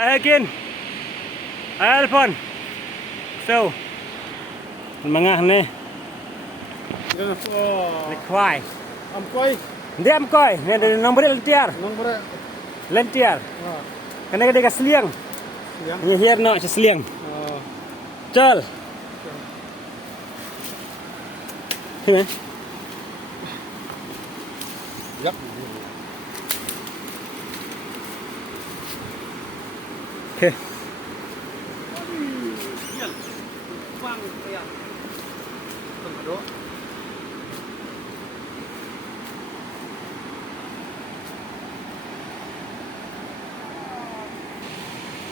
Again. Alpon. So. Mangah ni. Ni khoai. Amkoi. Dia Amkoi. Ni ada Nongbareh Lentiar. Nongbareh. Lentiar. Kena ada ke Slieng. Ni here no Slieng. Chal. Sini. Yap. Okay.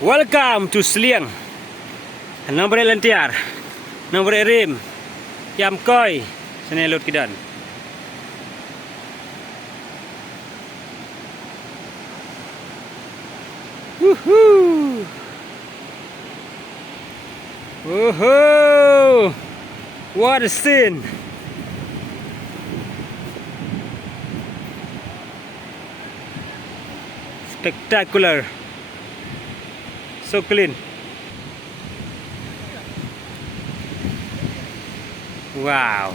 Welcome to Slieng. Nongbareh Lentiar. Nongbareh Rim. Amkoi. Sini lut kidan. Woohoo! Woohoo! What a scene! Spectacular! So clean. Wow!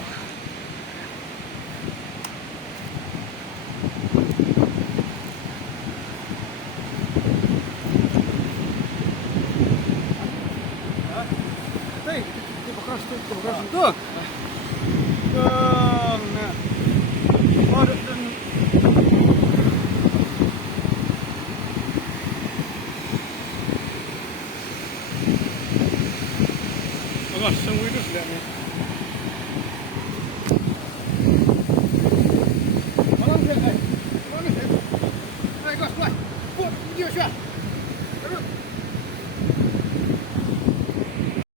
Agak sengwi tu sudah ni.